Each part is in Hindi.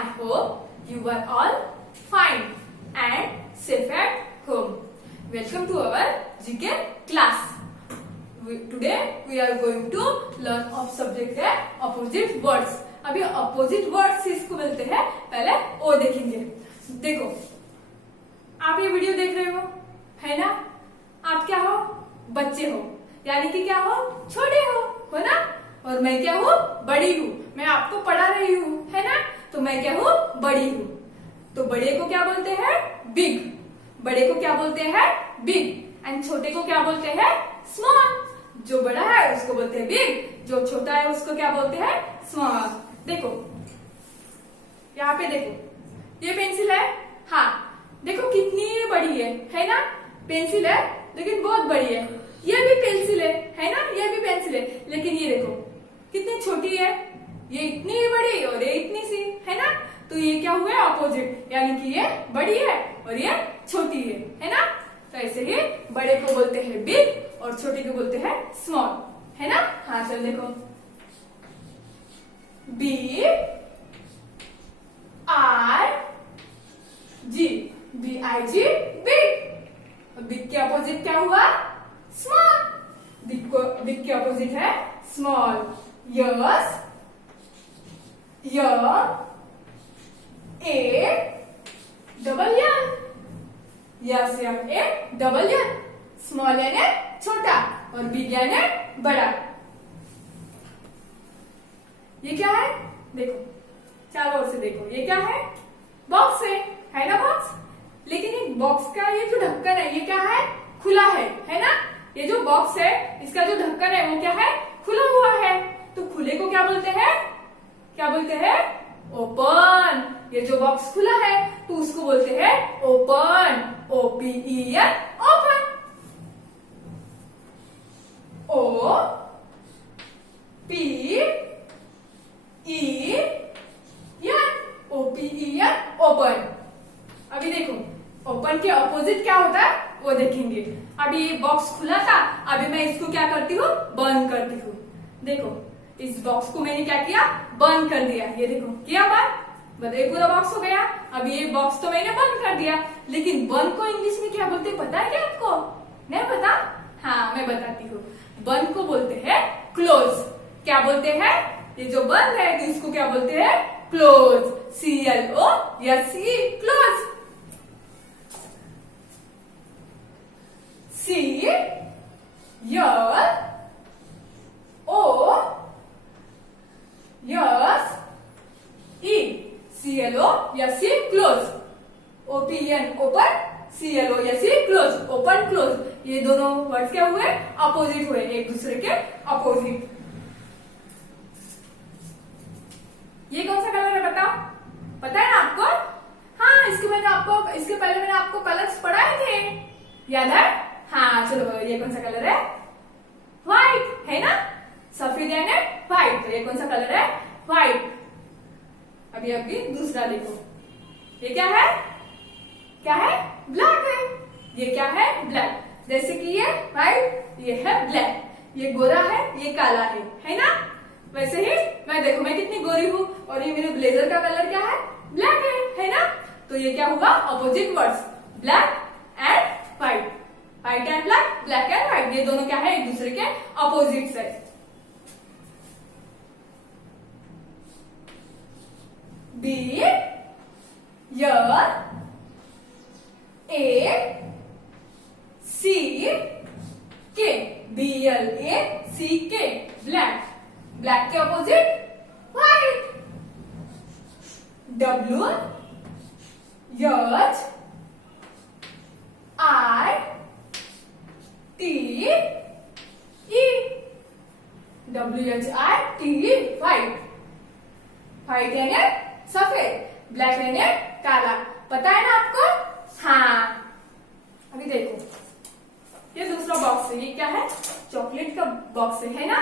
I hope you are all fine and safe at home. Welcome to our GK class. Today we are going to learn of subject है opposite words. अभी opposite words इसको बोलते हैं, पहले ओ देखेंगे. देखो, आप ये वीडियो देख रहे हो, है ना? आप क्या हो? बच्चे हो, यानी कि क्या हो? छोटे हो ना? और मैं क्या हूँ? बड़ी हूँ. मैं आपको पढ़ा रही हूँ, है ना? तो मैं क्या हूँ? बड़ी हूँ. तो बड़े को क्या बोलते हैं? बिग. बड़े को क्या बोलते हैं? बिग. एंड छोटे को क्या बोलते हैं? स्मॉल. जो बड़ा है उसको बोलते हैं बिग, जो छोटा है उसको क्या बोलते हैं? स्मॉल. देखो, यहाँ पे देखो, ये पेंसिल है. हाँ, देखो कितनी बड़ी है ना? पेंसिल है लेकिन बहुत बड़ी है. ये भी पेंसिल है ना? ये भी पेंसिल है, लेकिन ये देखो कितनी छोटी है. ये इतनी बड़ी और ये इतनी सी, है ना? तो ये क्या हुआ? ऑपोजिट, यानी कि ये बड़ी है और ये छोटी है ना? तो ऐसे ही बड़े को बोलते हैं बिग और छोटे को बोलते हैं स्मॉल, है ना? हाँ, चलो देखो, B I G, BIG big. Big के अपोजिट क्या हुआ? स्मॉल. बिग के अपोजिट है small. Yes, A double N. Yes A double N. Small यानी छोटा और बिग यानी बड़ा. ये क्या है? देखो, चारों ओर से देखो, ये क्या है? बॉक्स है ना? बॉक्स. लेकिन ये बॉक्स का ये जो ढक्कन है, ये क्या है? खुला है ना? ये जो बॉक्स है, इसका जो ढक्कन है वो क्या है? खुला हुआ है. तो खुले को क्या बोलते हैं? क्या बोलते हैं? ओपन. ये जो बॉक्स खुला है तो उसको बोलते हैं open. OPEN, open. O P E N, OPEN, open. अभी देखो, ओपन के ऑपोजिट क्या होता है वो देखेंगे. अभी ये बॉक्स खुला था, अभी मैं इसको क्या करती हूँ? बंद करती हूँ. देखो, इस बॉक्स को मैंने क्या किया? बंद कर दिया. ये देखो, किया बंद. बताइए, पूरा बॉक्स हो गया. अभी ये बॉक्स तो मैंने बंद कर दिया, लेकिन बंद को इंग्लिश में क्या बोलते हैं पता है क्या आपको? नहीं पता? हाँ, मैं बताती हूँ. बंद को बोलते हैं क्लोज. क्या बोलते हैं? ये जो बंद है तो इसको क्या बोलते हैं? Close. CLOSE, close. CLOSE, close. OPEN, open. CLOSE, close. Open close. ये दोनों वर्ड क्या हुए? अपोजिट हुए, एक दूसरे के अपोजिट. ये कौन सा कलर है बताओ? पता है ना आपको? हाँ, इसके पहले मैंने आपको कलर्स पढ़ाए थे, याद है? हाँ, चलो, ये कौन सा कलर है? व्हाइट, है ना? सफेद यानी व्हाइट. तो ये कौन सा कलर है? व्हाइट. अभी दूसरा देखो, ये क्या है? क्या है? ब्लैक है. ये क्या है? ब्लैक. जैसे कि ये व्हाइट, ये है ब्लैक. ये गोरा है, ये काला है ना? वैसे ही मैं कितनी गोरी हूँ और ये मेरे ब्लेजर का कलर क्या है? ब्लैक है ना? तो ये क्या हुआ? Opposite words, black and white. White and black, black and white, ये दोनों क्या है? एक दूसरे के अपोजिट्स है. B BLACK, black. ब्लैक के opposite white. WHITE, white. White यानी सफेद, ब्लैक यानी काला. पता है ना आपको? हाँ. अभी देखो, ये दूसरा बॉक्स है. ये क्या है? चॉकलेट का बॉक्स है ना?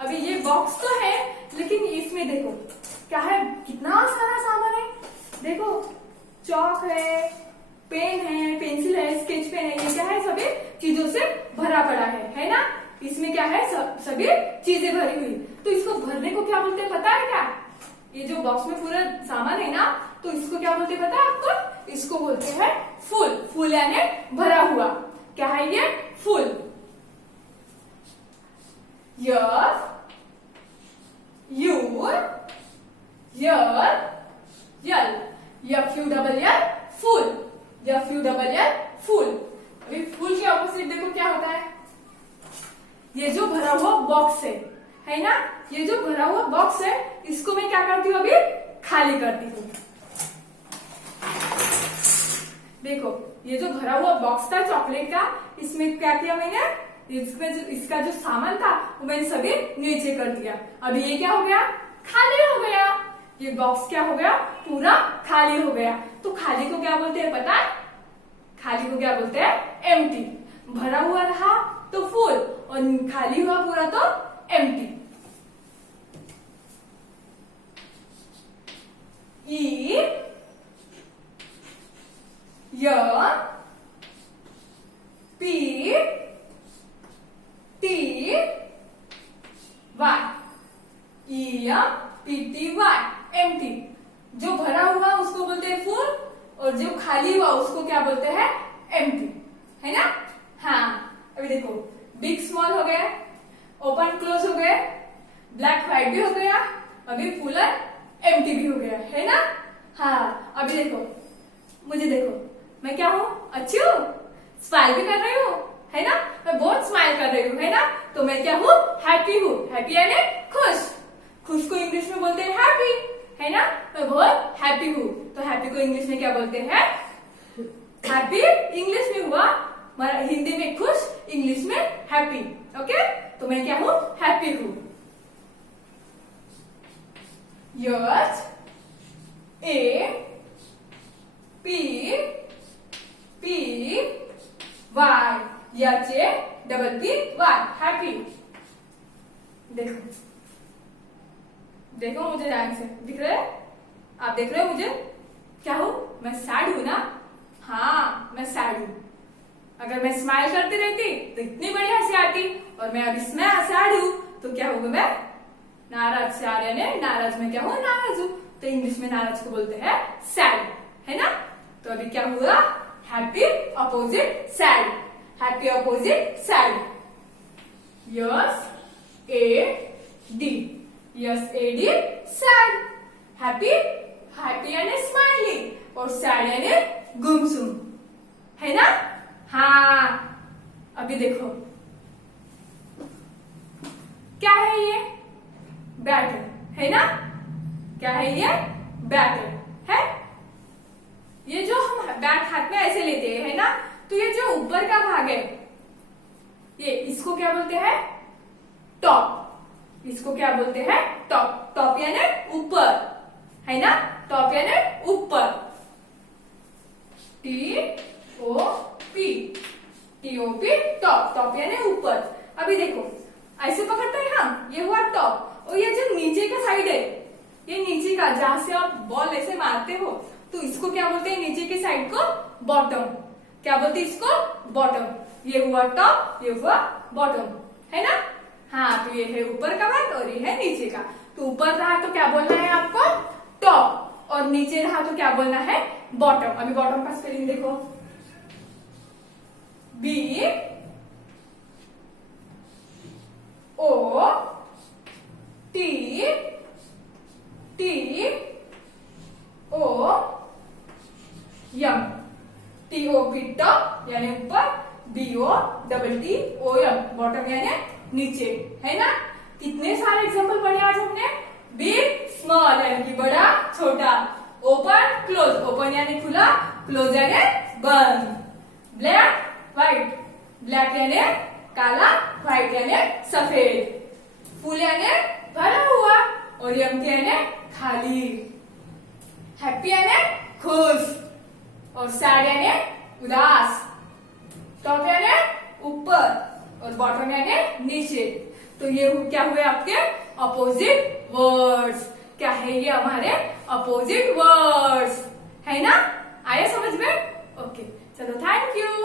अभी ये बॉक्स तो है, लेकिन इसमें देखो क्या है? कितना सारा सामान है. देखो, चौक है, पेन है, पेंसिल है, स्केच पेन है. ये क्या है? सभी चीजों से भरा पड़ा है ना? इसमें क्या है? सभी चीजें भरी हुई. तो इसको भरने को क्या बोलते हैं पता है क्या? ये जो बॉक्स में पूरा सामान है ना, तो इसको क्या बोलते हैं पता है आपको? इसको बोलते हैं फुल। फुल यानी भरा हुआ। क्या है ये? Full. Your, your, your, L, F-U-L-L, full, F-U-L-L, full. अभी फुल के ऑपोजिट देखो क्या होता है? ये जो भरा हुआ बॉक्स है ना? ये जो भरा हुआ बॉक्स है, इसको मैं क्या करती हूँ? अभी खाली करती हूँ। देखो, ये जो भरा हुआ बॉक्स था चॉकलेट का, इसमें क्या किया मैंने? इसका जो सामान था वो मैंने सभी नीचे कर दिया। अभी ये क्या हो गया? खाली हो गया। ये बॉक्स क्या हो गया? पूरा खाली हो गया। तो खाली को क्या बोलते हैं पता है? खाली को क्या बोलते हैं? एम्प्टी। भरा हुआ रहा तो फुल, और खाली हुआ पूरा तो एम्प्टी। ई, य, P, T, Y. EMPTY, empty. जो भरा हुआ उसको बोलते हैं फुल, और जो खाली हुआ उसको क्या बोलते हैं? एम्प्टी। है ना? हाँ, अभी देखो, बिग स्मॉल हो गए, ओपन क्लोज हो गए, ब्लैक व्हाइट भी हो गया, अभी फुल और एम्प्टी भी हो गया। है ना? हाँ, अभी देखो, मुझे देखो, मैं क्या हूँ? अच्छी हूँ, स्माइल भी कर रही हूँ, है ना? मैं बहुत स्माइल कर रही हूँ, है ना? तो मैं क्या हूँ? हैप्पी हूँ। हैप्पी यानी खुश। खुश को इंग्लिश में बोलते हैं हैप्पी, है ना? मैं बहुत हैप्पी हूँ। तो हैप्पी को इंग्लिश में क्या बोलते हैं? हैप्पी इंग्लिश में हुआ, हिंदी में खुश, इंग्लिश में हैप्पी। ओके, तो मैं क्या हूँ? हैप्पी हूँ। Yes, A, P, P, Y, HAPPY, happy. देखो, देखो मुझे ध्यान से, दिख रहा है? आप देख रहे हो मुझे? क्या हूँ? मैं सैड हूँ ना? हाँ, मैं सैड हूँ। अगर मैं स्माइल करती रहती तो इतनी बड़ी हंसी आती, और मैं अभी सैड हूँ तो क्या होगा? मैं नाराज। सैड यानी नाराज। में क्या हूँ? नाराज हूँ। तो इंग्लिश में नाराज को बोलते हैं सैड, है ना? तो अभी क्या हुआ? Happy opposite sad. Happy opposite sad. S, A, D, SAD, sad. Happy, happy यानी स्माइलिंग, और सैड यानी गुमसुम, है ना? हाँ, अभी देखो, क्या है ये? बैटर, है ना? क्या है ये? बैटर है। ये जो हम बैट हाथ में ऐसे लेते हैं, है ना? तो ये जो ऊपर का भाग है, ये इसको क्या बोलते हैं? टॉप। इसको क्या बोलते हैं? टॉप। टॉप यानी ऊपर, है ना? टॉप यानी ऊपर। TOP, TOP, top. टॉप यानी ऊपर। अभी देखो, ऐसे पकड़ते हैं हम, ये हुआ टॉप, और ये जो नीचे का साइड है, ये नीचे का, जहां से आप बॉल ऐसे मारते हो, तो इसको क्या बोलते हैं? नीचे के साइड को बॉटम। क्या बोलते हैं इसको? बॉटम। ये हुआ टॉप, ये हुआ बॉटम, है ना? हाँ, तो ये है ऊपर का भाग और ये है नीचे का। तो ऊपर रहा तो क्या बोलना है आपको? टॉप, और नीचे रहा तो क्या बोलना है? बॉटम। अभी बॉटम का स्पेलिंग देखो, BOTOM, TOP टॉप यानी ऊपर, BOTTOM बॉटम यानी नीचे, है ना? कितने सारे एग्जांपल पढ़े आज हमने। बिग स्मॉल यानी कि बड़ा छोटा, ओपन क्लोज, ओपन यानी खुला, क्लोज यानी बंद, ब्लैक व्हाइट, ब्लैक यानी काला, व्हाइट यानी सफेद, फुल यानी भरा हुआ, और एम्प्टी यानी खाली, हैप्पी यानी खुश, और सैड यानी उदास, टॉप यानी ऊपर, और बॉटम यानी नीचे। तो ये क्या हुए आपके अपोजिट वर्ड्स। क्या है ये? हमारे अपोजिट वर्ड्स, है ना? आया समझ में? ओके, चलो, थैंक यू।